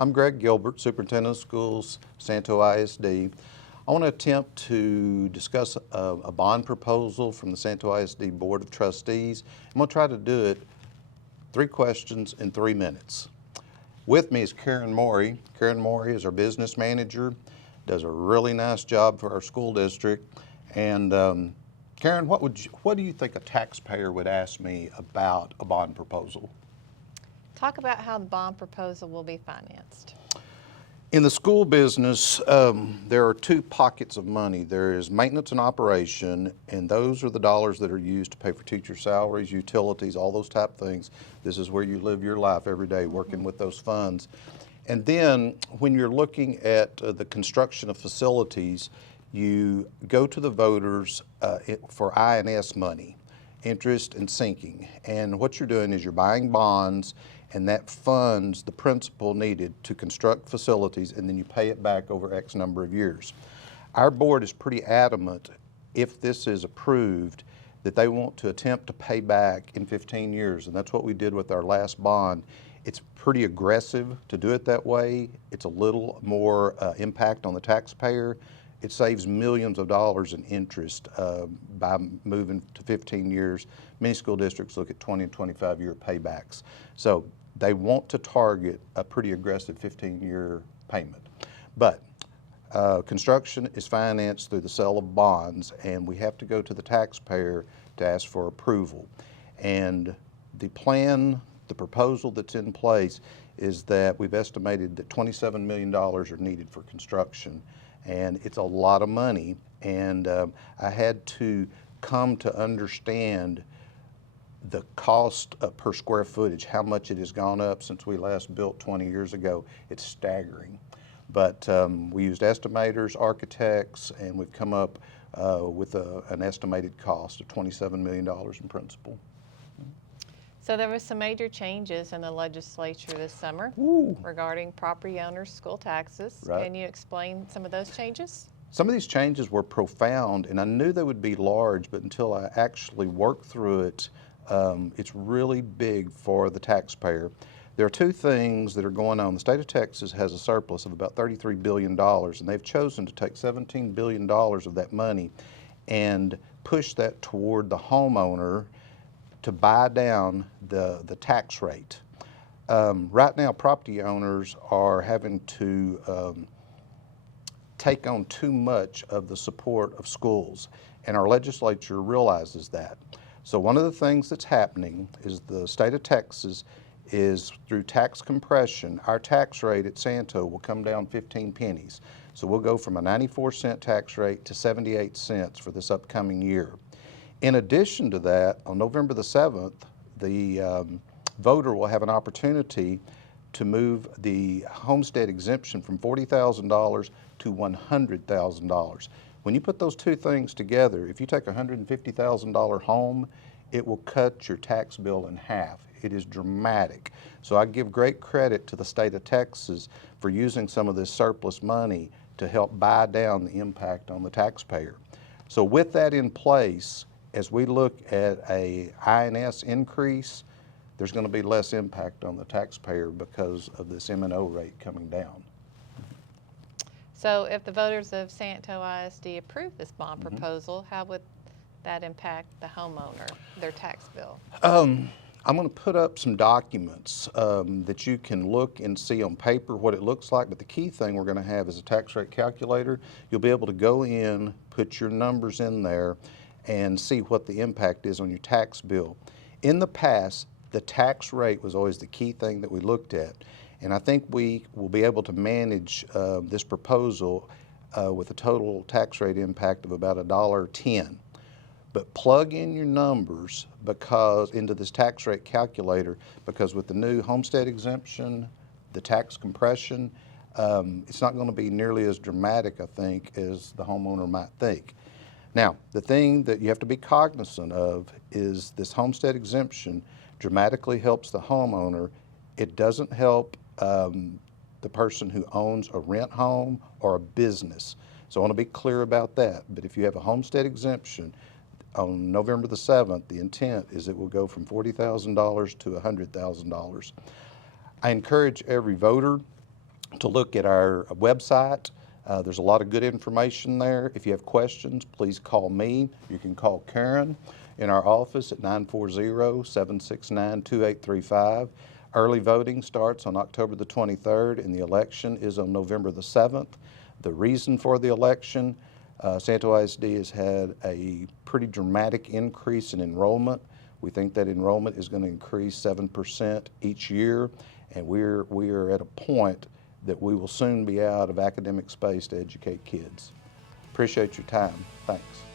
I'm Greg Gilbert, Superintendent of Schools, Santo ISD. I want to attempt to discuss a bond proposal from the Santo ISD Board of Trustees. I'm going to try to do it 3 questions in 3 minutes. With me is Karen Mori. Karen Mori is our business manager, does a really nice job for our school district. And Karen, what do you think a taxpayer would ask me about a bond proposal? Talk about how the bond proposal will be financed. In the school business, there are 2 pockets of money. There is maintenance and operation, and those are the dollars that are used to pay for teacher salaries, utilities, all those type of things. This is where you live your life every day, working with those funds. And then when you're looking at the construction of facilities, you go to the voters for I&S money, interest and sinking. And what you're doing is you're buying bonds, and that funds the principal needed to construct facilities, and then you pay it back over X number of years. Our board is pretty adamant, if this is approved, that they want to attempt to pay back in 15 years, and that's what we did with our last bond. It's pretty aggressive to do it that way. It's a little more impact on the taxpayer. It saves millions of dollars in interest by moving to 15 years. Many school districts look at 20 and 25-year paybacks. So they want to target a pretty aggressive 15-year payment. But construction is financed through the sale of bonds, and we have to go to the taxpayer to ask for approval. And the plan, the proposal that's in place is that we've estimated that $27 million are needed for construction. And it's a lot of money, and I had to come to understand the cost per square footage, how much it has gone up since we last built 20 years ago. It's staggering. But we used estimators, architects, and we've come up with an estimated cost of $27 million in principal. So there were some major changes in the legislature this summer regarding property owners' school taxes. Right. Can you explain some of those changes? Some of these changes were profound, and I knew they would be large, but until I actually worked through it, it's really big for the taxpayer. There are 2 things that are going on. The state of Texas has a surplus of about $33 billion, and they've chosen to take $17 billion of that money and push that toward the homeowner to buy down the tax rate. Right now, property owners are having to take on too much of the support of schools, and our legislature realizes that. So one of the things that's happening is the state of Texas is through tax compression, our tax rate at Santo will come down 15 pennies. So we'll go from a 94-cent tax rate to 78 cents for this upcoming year. In addition to that, on November the 7th, the voter will have an opportunity to move the homestead exemption from $40,000 to $100,000. When you put those 2 things together, if you take a $150,000 home, it will cut your tax bill in half. It is dramatic. So I give great credit to the state of Texas for using some of this surplus money to help buy down the impact on the taxpayer. So with that in place, as we look at a I&S increase, there's going to be less impact on the taxpayer because of this M&O rate coming down. So if the voters of Santo ISD approve this bond proposal, how would that impact the homeowner, their tax bill? I'm going to put up some documents that you can look and see on paper what it looks like, but the key thing we're going to have is a tax rate calculator. You'll be able to go in, put your numbers in there, and see what the impact is on your tax bill. In the past, the tax rate was always the key thing that we looked at, and I think we will be able to manage this proposal with a total tax rate impact of about $1.10. But plug in your numbers into this tax rate calculator, because with the new homestead exemption, the tax compression, it's not going to be nearly as dramatic, I think, as the homeowner might think. Now, the thing that you have to be cognizant of is this homestead exemption dramatically helps the homeowner. It doesn't help the person who owns a rent home or a business. So I want to be clear about that. But if you have a homestead exemption, on November the 7th, the intent is it will go from $40,000 to $100,000. I encourage every voter to look at our website. There's a lot of good information there. If you have questions, please call me. You can call Karen in our office at 940-769-2835. Early voting starts on October the 23rd, and the election is on November the 7th. The reason for the election, Santo ISD has had a pretty dramatic increase in enrollment. We think that enrollment is going to increase 7% each year, and we are at a point that we will soon be out of academic space to educate kids. Appreciate your time. Thanks.